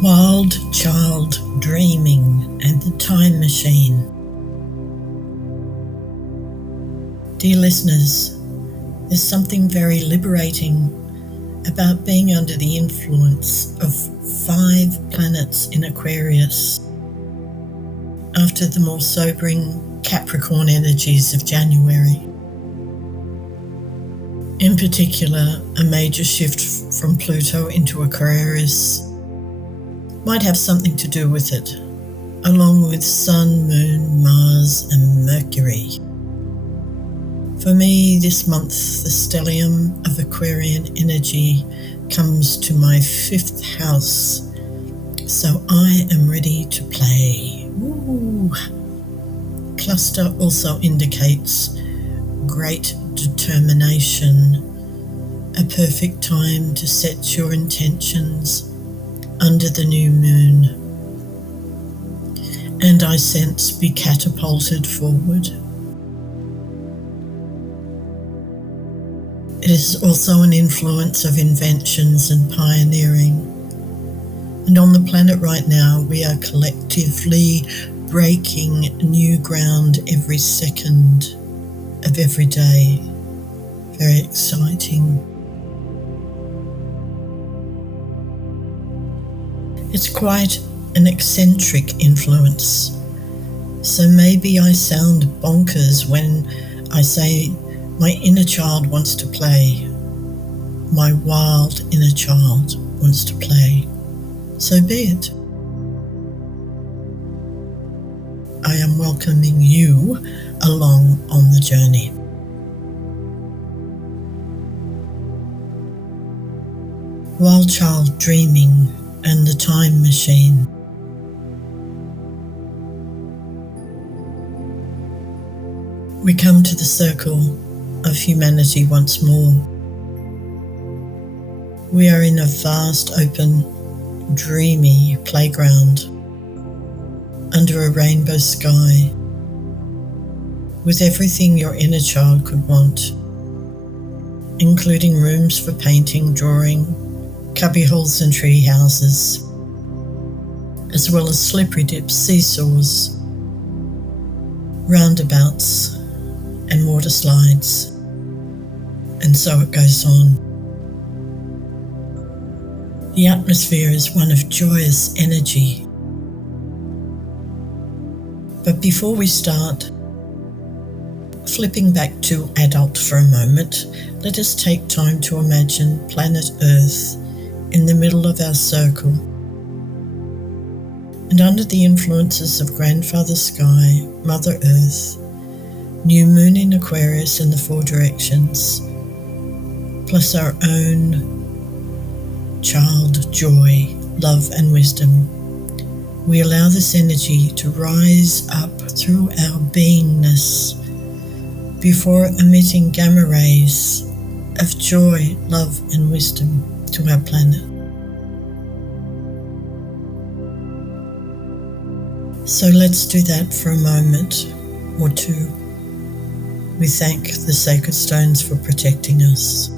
Wild Child Dreaming and the Time Machine. Dear listeners, there's something very liberating about being under the influence of 5 planets in Aquarius after the more sobering Capricorn energies of January. In particular, a major shift from Pluto into Aquarius might have something to do with it, along with Sun, Moon, Mars and Mercury. For me, this month, the stellium of Aquarian energy comes to my 5th house, so I am ready to play. Woo. Cluster also indicates great determination, a perfect time to set your intentions under the new moon, and I sense be catapulted forward. It is also an influence of inventions and pioneering, and on the planet right now we are collectively breaking new ground every second of every day. Very exciting. It's quite an eccentric influence, so maybe I sound bonkers when I say my inner child wants to play. My wild inner child wants to play. So be it. I am welcoming you along on the journey. Wild Child Dreaming and the Time Machine. We come to the circle of humanity once more. We are in a vast, open, dreamy playground under a rainbow sky with everything your inner child could want, including rooms for painting, drawing, cubbyholes and tree houses, as well as slippery dips, seesaws, roundabouts and water slides, and so it goes on. The atmosphere is one of joyous energy. But before we start, flipping back to adult for a moment, let us take time to imagine planet Earth in the middle of our circle, and under the influences of Grandfather Sky, Mother Earth, new moon in Aquarius in the 4 directions, plus our own child joy, love and wisdom, we allow this energy to rise up through our beingness before emitting gamma rays of joy, love and wisdom to our planet. So let's do that for a moment or two. We thank the sacred stones for protecting us.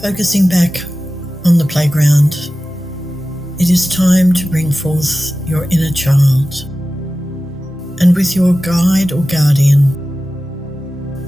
Focusing back on the playground, it is time to bring forth your inner child, and with your guide or guardian,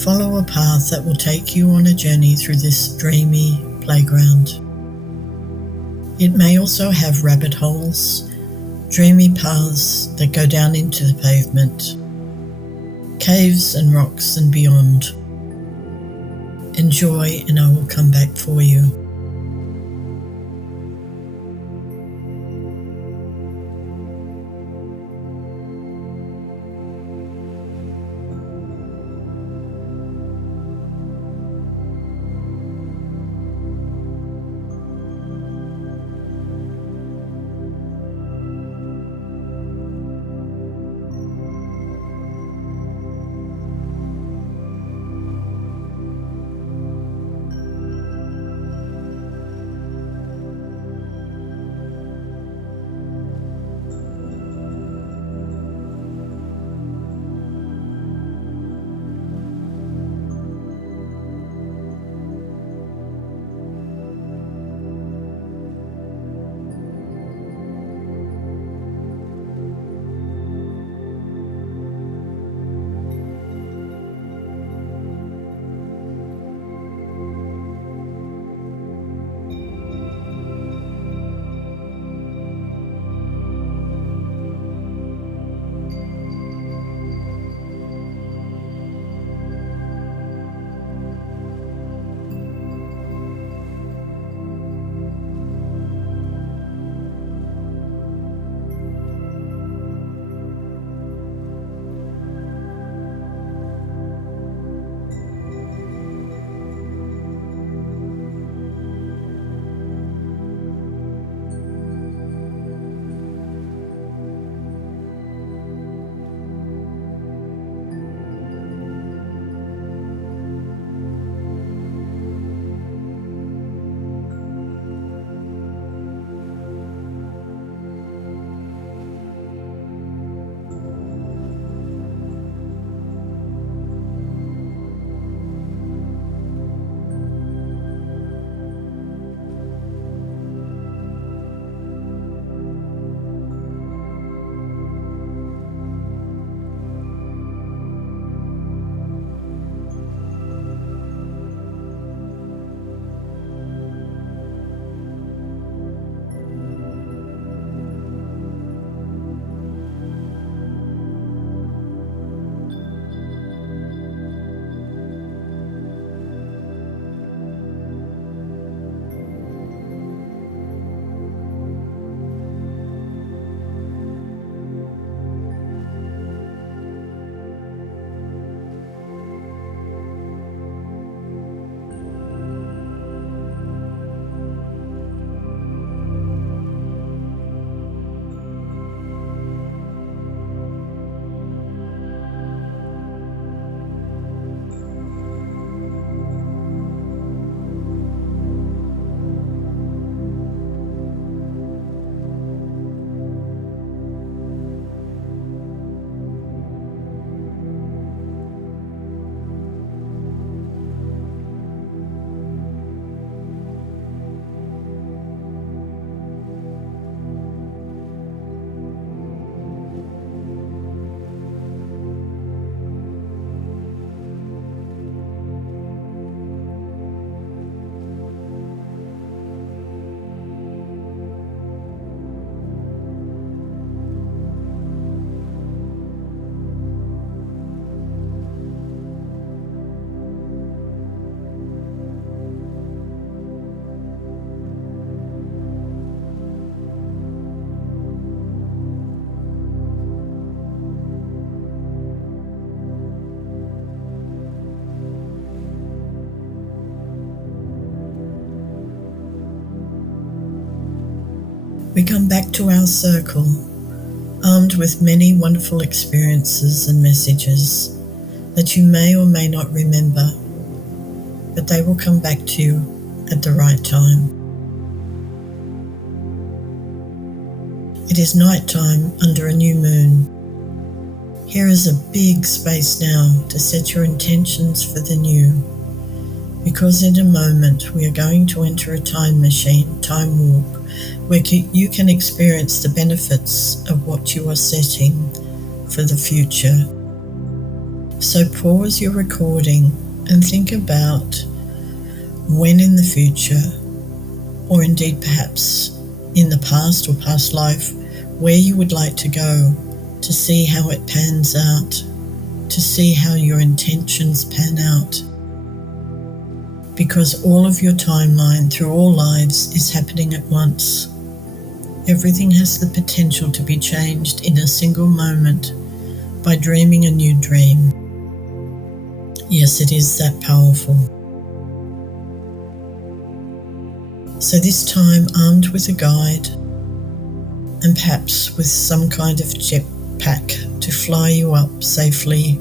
follow a path that will take you on a journey through this dreamy playground. It may also have rabbit holes, dreamy paths that go down into the pavement, caves and rocks and beyond. Enjoy, and I will come back for you. We come back to our circle, armed with many wonderful experiences and messages that you may or may not remember, but they will come back to you at the right time. It is night time under a new moon. Here is a big space now to set your intentions for the new. because in a moment we are going to enter a time machine, time warp, where you can experience the benefits of what you are setting for the future. So pause your recording and think about when in the future, or indeed perhaps in the past or past life, where you would like to go to see how it pans out, to see how your intentions pan out. Because all of your timeline through all lives is happening at once. Everything has the potential to be changed in a single moment by dreaming a new dream. Yes, it is that powerful. So this time, armed with a guide and perhaps with some kind of jetpack to fly you up safely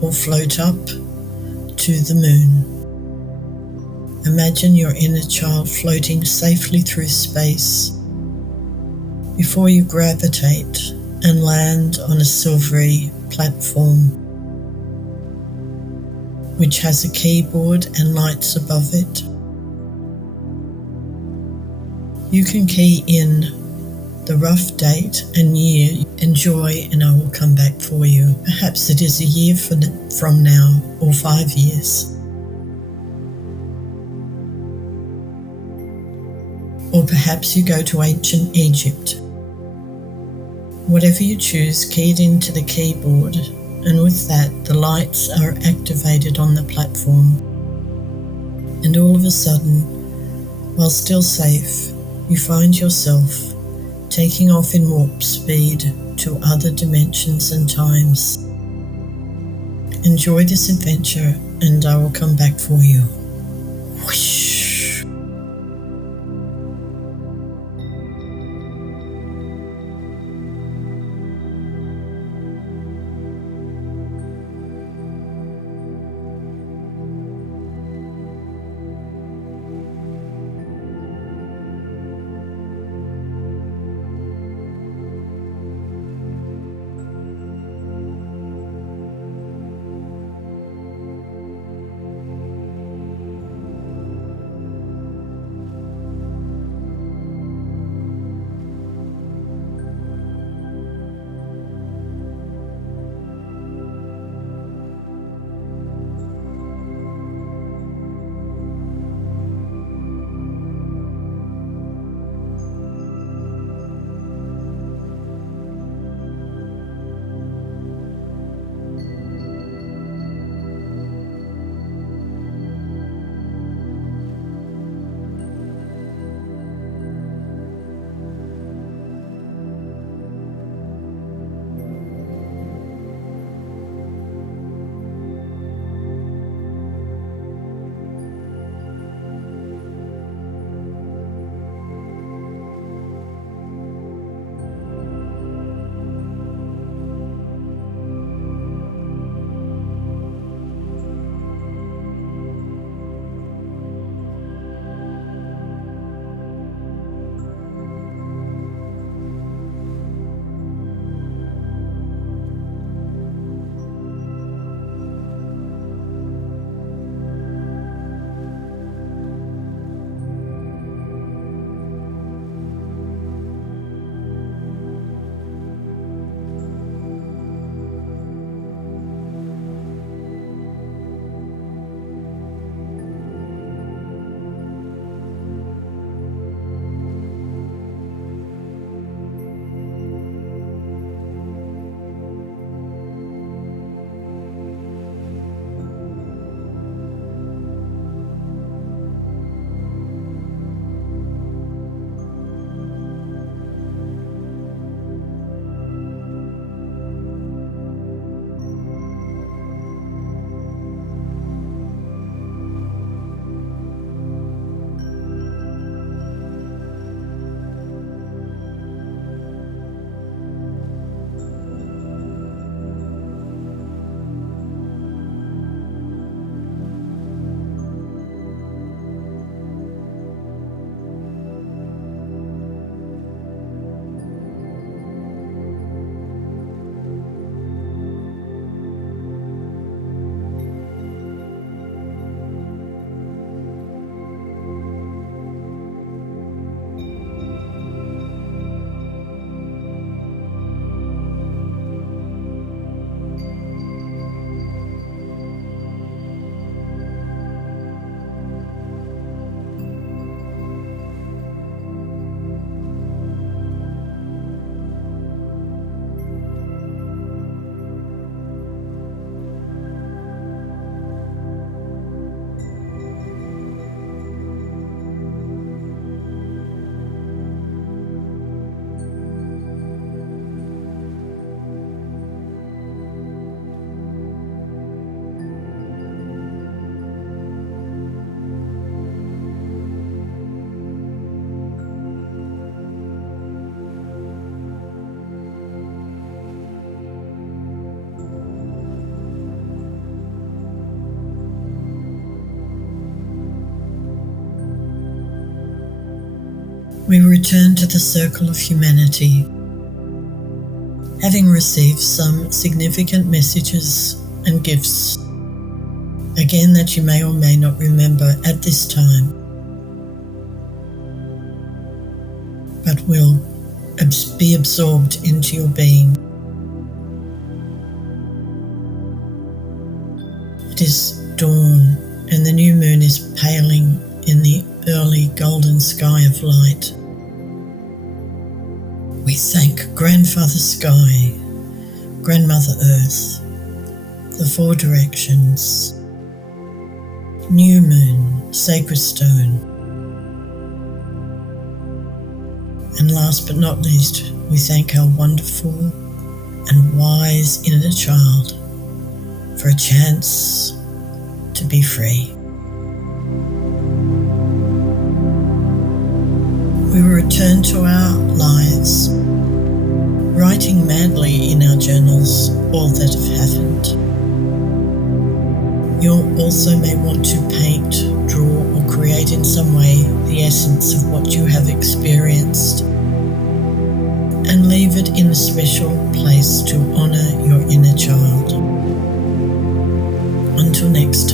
or float up to the moon. Imagine your inner child floating safely through space before you gravitate and land on a silvery platform which has a keyboard and lights above it. You can key in the rough date and year. Enjoy, and I will come back for you. Perhaps it is a year from now, or 5 years. Or perhaps you go to ancient Egypt. Whatever you choose, key it into the keyboard, and with that the lights are activated on the platform. And all of a sudden, while still safe, you find yourself taking off in warp speed to other dimensions and times. Enjoy this adventure, and I will come back for you. Whoosh. We return to the circle of humanity, having received some significant messages and gifts, again that you may or may not remember at this time, but will be absorbed into your being. It is dawn and the new moon is paling in the early golden sky of light. We thank Grandfather Sky, Grandmother Earth, the four directions, new moon, sacred stone, and last but not least, we thank our wonderful and wise inner child for a chance to be free. We return to our lives, writing madly in our journals all that have happened. You also may want to paint, draw, or create in some way the essence of what you have experienced and leave it in a special place to honour your inner child. Until next